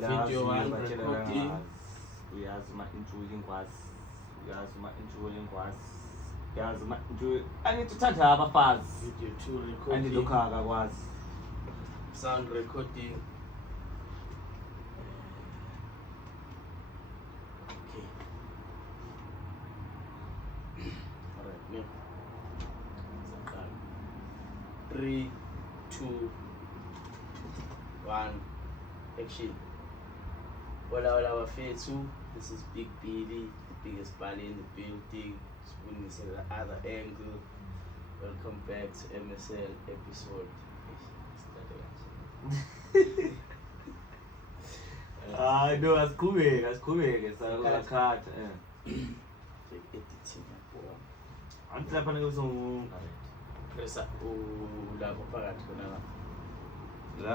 Video one recording. Uyazi ma-intro ingwazi. Uyazi ma-intro ingwazi. Uyazi ma-intro. Angithanda abafazi. Video 2 recording. Andilokhu akakwazi. Sound recording. Okay. Alright, now. 3, 2, 1, action. Hola bafethu, this is Big Billy, the biggest Bali in the building. Spoon is at the other angle. Welcome back to MSL episode. No, asiqhubeke sakakhatha. Editing yabo. Anti lapha ngizonga. Pressa lapho phakathi khona la.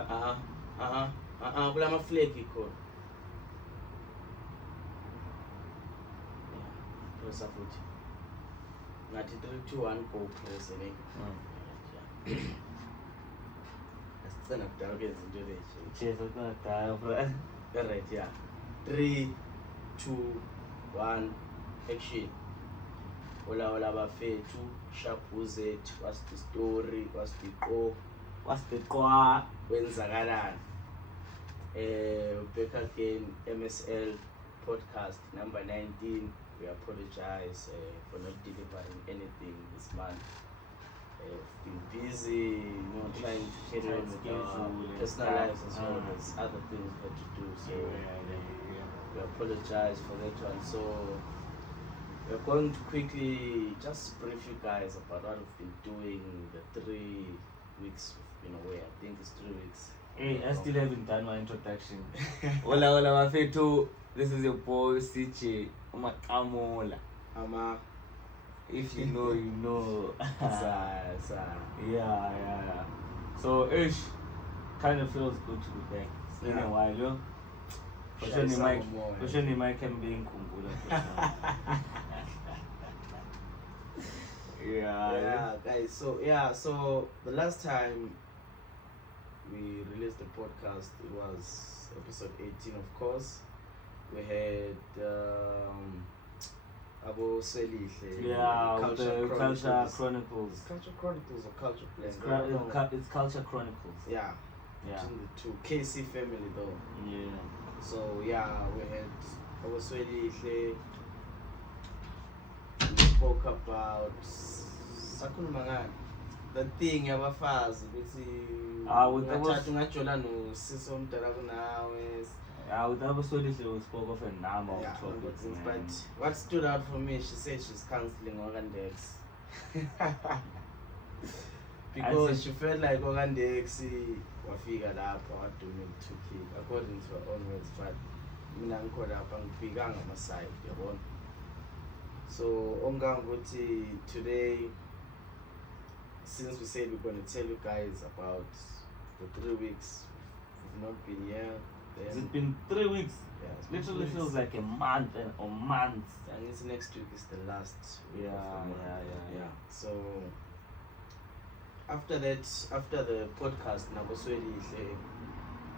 La Kulama flake khona. Pressa futhi. Ngathi 3 2 1 go press ne. Asicena kudala ke izinto lezo. Chezo kudala bro. Right, yeah. 3 2 1 action. Hola bafethu, Shapu Z, what's the story, what's the go, What's the qua? kwenzakalani? Back again, MSL podcast number 19. We apologize for not delivering anything this month. Been busy, trying to carry on with our personal lives as well as other things we had to do. So we apologize for that one. So we're going to quickly just brief you guys about what we've been doing the 3 weeks we've been away. I think it's 3 weeks. Hey, I still haven't done my introduction. Hola bafethu. This is your boy CJ Umakamola. If you know, you know. Yeah. So Ish kind of feels good to be back. It's been a while, yo. For sure, Mike can be in Kumbula. Yeah, guys. So the last time we released the podcast, it was episode 18, of course. We had Abo Selihle. Yeah, Culture Chronicles. Culture Chronicles or Culture Blend? It's Culture Chronicles. Yeah. Between the two. KC family though. Yeah. So yeah, we had Abo Selihle. We spoke about Sakhuluma the thing yabafazi ukuthi ungajola no siso omdala kunawe. With Abo Selihle we spoke of a number of topics. But what stood out for me, she said she's counseling Ogandex. Because she felt like Ogandex wafika lapha waduma ku-2K according to her own words, but mina ngikhona lapha ngibhekanga ama-side yabona. So ongangokuthi today, since we said we're going to tell you guys about the 3 weeks we've not been here. Has it been 3 weeks? Yeah, it literally feels like a month or months. And it's next week is the last week of the month. Yeah. So after that, after the podcast,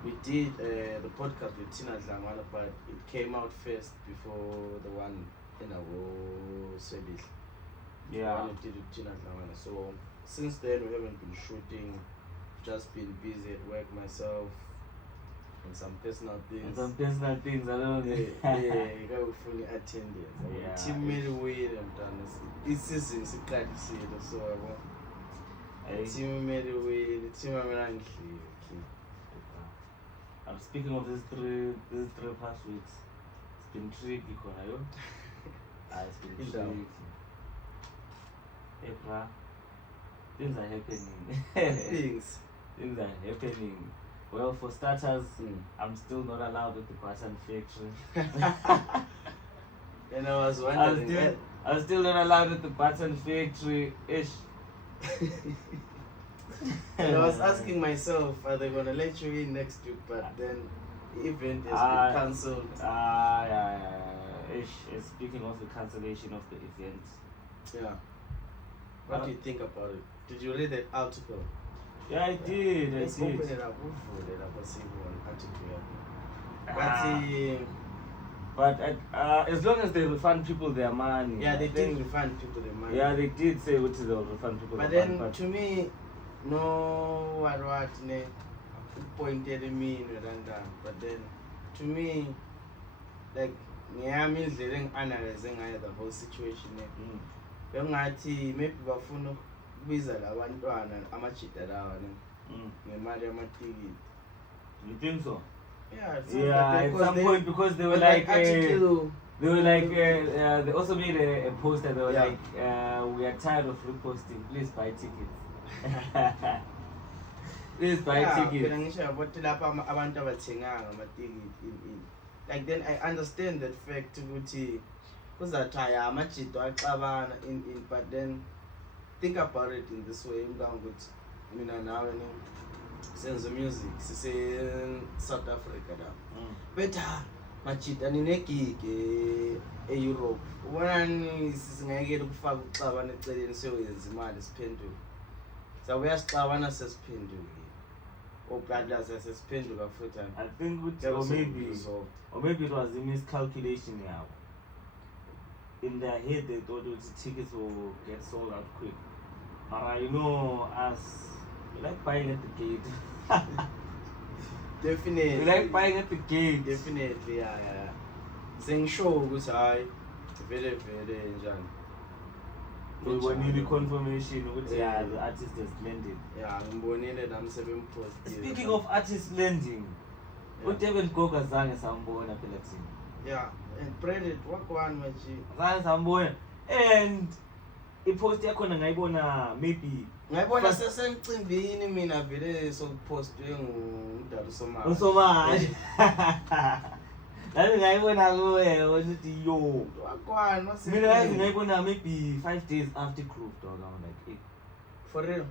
we did the podcast with Tina Dlamana, but it came out first before the one in our Swedish. Yeah. The one we did with Tina Dlamana. So since then we haven't been shooting, just been busy at work myself. And some personal things. I don't know. Yeah, you got fully attendance. Yeah. Team made away and done this season, so team made away, the team I'm speaking of these three past weeks, it's been tricky, Konayo. It's been tricky. April, things are happening. Things are happening. Well, for starters, I'm still not allowed at the Button Factory. And I was wondering, I'm still not allowed at the Button Factory. Ish. And I was asking myself, are they going to let you in next week? But then the event has been cancelled. Ish. Speaking of the cancellation of the event. Yeah. What do you think about it? Did you read that article? Yeah, I did. Let's open it up. We'll fold it up and see one article. But as long as they refund people their money. Yeah, they did refund people their money. Yeah, they did say which they'll refund people but their then, money. But to me, no what ne pointed me but then to me, like ngiyami indlela engi-analyze ngayo the whole situation bengathi maybe bafuna ukubiza labantwana amajita lawa ngemali yamatikiti. You think so? Yeah, at some point because they were like they also made a post that they were like we are tired of reposting, please buy tickets. Please buy tickets. Like then I understand that fact ukuthi kuzatshaya amajito axabana in but then think about it in this way ukuthi mina nawe senze music sise South Africa la betha majita ninegig eEurope ubonani sisingayekela ukufaka ukuxabana eceleni siyoyenza imali siphenduke sabuya sixabana sesiphenduke okadla sesiphenduka futhi. I think or maybe it was a miscalculation yabo. In their head they thought the tickets will get sold out quick. You know us, we like buying at the gate. Definitely. We like buying at the gate. Definitely, yeah. Saying show ukuthi hayi very njani. We need the confirmation ukuthi the artist is landing. Yeah, ngibonile nami sebempost. Speaking of artists landing, uDavid Goga zange sambona phela thina. Yeah, and Predet wakwan maji. Zange sambona and ipost yakhona ngayibona maybe ngayibona sesemcimbini mina vele sokupostwe nguDalu Somali. uSomali Lami ngayibona kuwe ukuthi yo wakwana mase mina ngayibona maybe 5 days after Groove dog. I'm like hey. For real?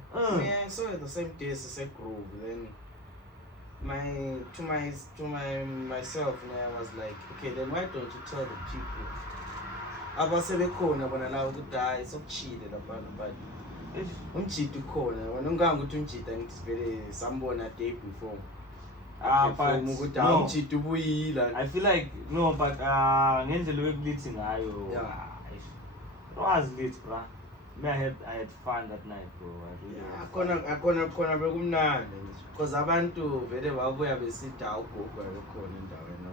Yeah, I saw it the same day as a Groove. Then myself and I was like, okay, then why don't you tell the people abasebekhona bona la ukuthi hayi sokuchile laphana but umjito ukhona wena unganga ukuthi umjito ngivele sambona day before but ukuthi umjito ubuyila. I feel like no but ngendlela wekulithi ngayo it was lit bra. Me I had fun that night bro. Akona bekumnandi because abantu vele babuya besithi awugogo bekhona endaweni no.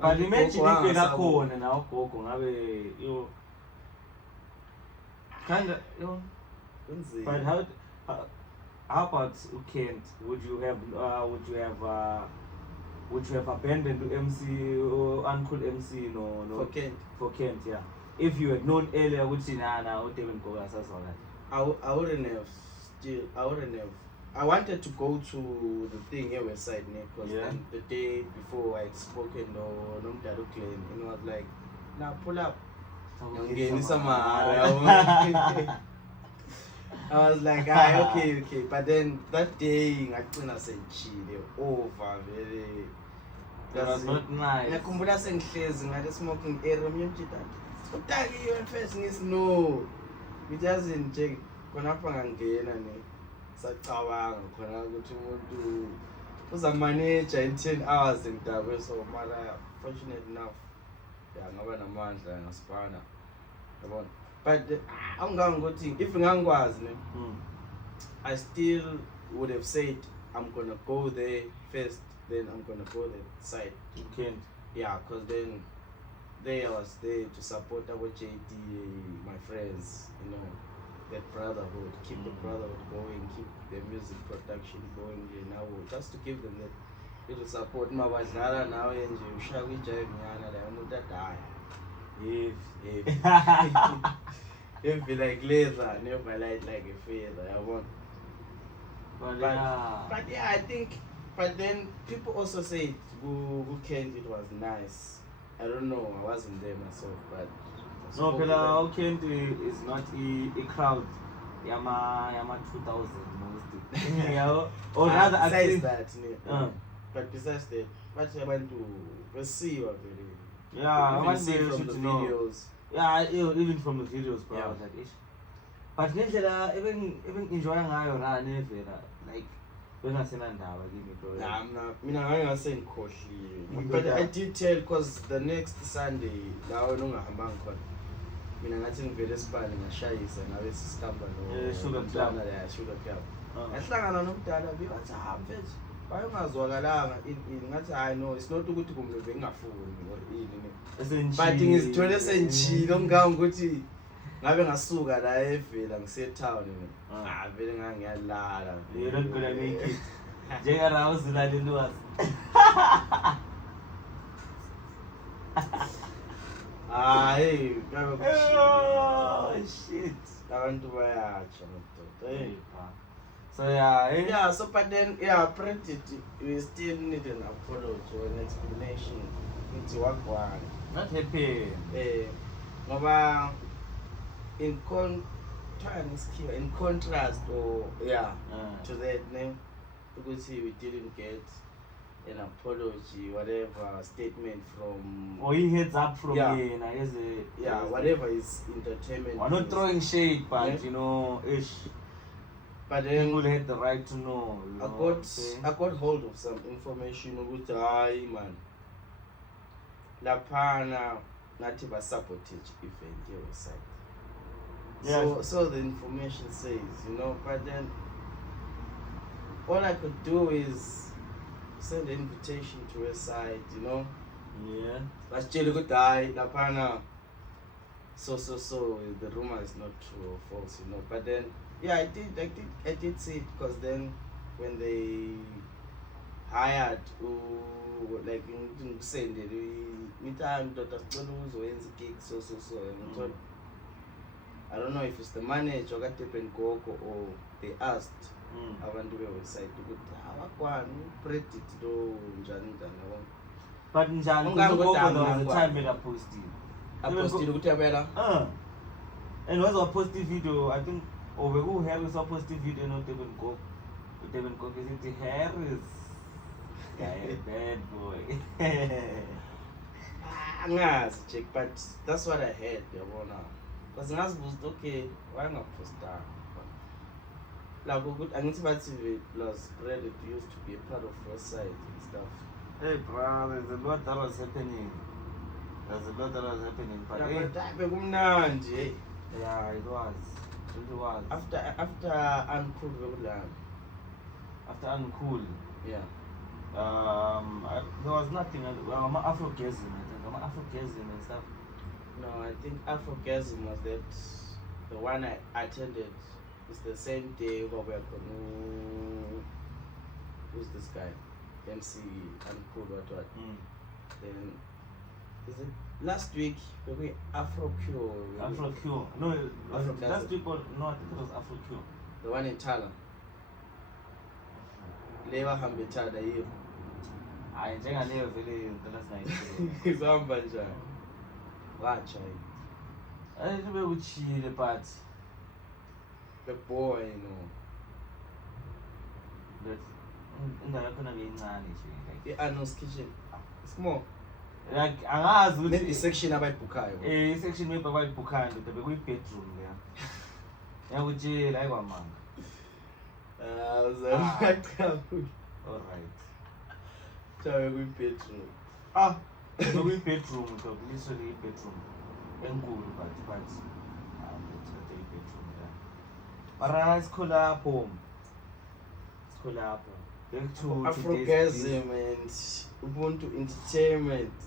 But imagine if we got khona na ugogo ngabe yo kinda yo. But how about Kent? Would you have abandoned the MC or Uncle MC no for Kent yeah. If you had known earlier would see na David Goga I wouldn't have. I wanted to go to the thing here website because then the day before I had spoken no Mdalu Clan and it was like now pull up. I was like okay but then that day ngagcina sengichile over very that was not nice. Ngakhumbula sengihlezi ngale smoking area myamjita utaki you first ngisno ngijazi nje khonapha ngangena ne sacabanga khona ukuthi umuntu uza manager in 10 hours ngidabwe so mara fortunate enough ngaba namandla ngaspana yabona. But angangothi if ngangikwazi ne I still would have said I'm gonna go there first then I'm gonna go there side. You can't. Yeah, because then I was there to support our JD, my friends, you know, that brotherhood, keep the brotherhood going, keep the music production going, you know, just to give them that little support. Mabadlala now and you shall we jive nyana la umuntu die. If be like leather, never light like a feather, I want. But yeah, I think but then people also say who Kent it was nice. I don't know, I wasn't there myself, but no, but Kent is not a crowd. Yama 2000 mostly. Or rather, besides that, but besides that, what I went to see you already. Yeah, I want to see from the videos. Yeah, even from the videos, bro. I was like, ish. But ngendlela even enjoying ngayo la nevela like bengasenandaba kimi bro. Nah, mina ngangase But I did tell because the next Sunday lawo nongahamba ngikhona. Mina ngathi ngivele esibani ngashayisa nawe sisikhamba Sugar Club. Ya Sugar Club. Ngahlangana nomdala biwathi mfethu bayongazwakalanga ini ngathi hayi no it's not ukuthi kumbe bengafuni or ini but ngizithole senjilo ngicabanga ukuthi ngabe ngasuka la evela ngise-town vele ngangiyalala you're not gonna make it njengarawo zilaleli wazi hayi oh shit abantu bayatsha madoda so yeah so but then printed we still need an apology or an explanation into wagwana not happy ngoba in contrast or to that name because we didn't get an apology whatever statement from or he heads up from whatever is entertainment we're not throwing shade but you know ish but then people had the right to know, I got hold of some information ukuthi hayi man laphana nathi ba sabotage event website so the information says but then all I could do is send an invitation to her side basitshela ukuthi hayi laphana so the rumor is not true or false but then I did see it because then when they hired like send it meantime Dr. Uzoyenza gig so and I don't know if it's the manager or Gogo or they asked abantu website ukuthi awakwani predict lo njani but njani ngoba the time bela posted ukuthi yabela and was a posted video I think over Harris was posted video no Devin Cook is Harris bad boy angazi check but that's what I heard yabona because ngazibuza okay why ngaposta like good angithi bathi plus Reddit used to be a part of your site and stuff. Hey bro, there's a lot that was happening but bekumnandi yeah it was after Uncool after Uncool there was nothing Afrogasm and stuff. No, I think Afrogasm was that the one I attended. It's the same day where we're going. Who's this guy? MC Uncool what? Then is it last week we were Afro Cure? No, last week no, I think it was Afro Cure. The one in Tala. Leva Hambetada here. I think I never really the last night. Zamba njani? Wacha. I think we would chill the part. The boy, But indawo khona leyincane nje. Arnold's kitchen. Small. Like angazi ukuthi isection abayibhukayo. Isection maybe abayibhukayo kodwa bekuyi bedroom leya. Yakutshela ayikwamanga. All right. Chawe kuyi bedroom. Bekuyi bedroom though, literally bedroom. Enkulu but bedroom there. Mara isikhulapho. Back to Afrogasm and Ubuntu Entertainment.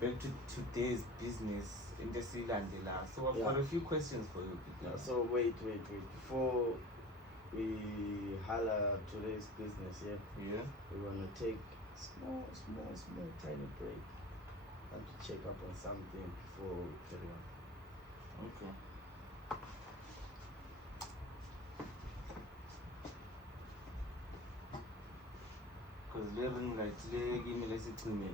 Back to today's business in the Silandela. So I've got a few questions for you. So wait. Before we holler today's business, we're gonna take small, tiny break and to check up on something before we carry on. Okay. Because living like today, give me less to me.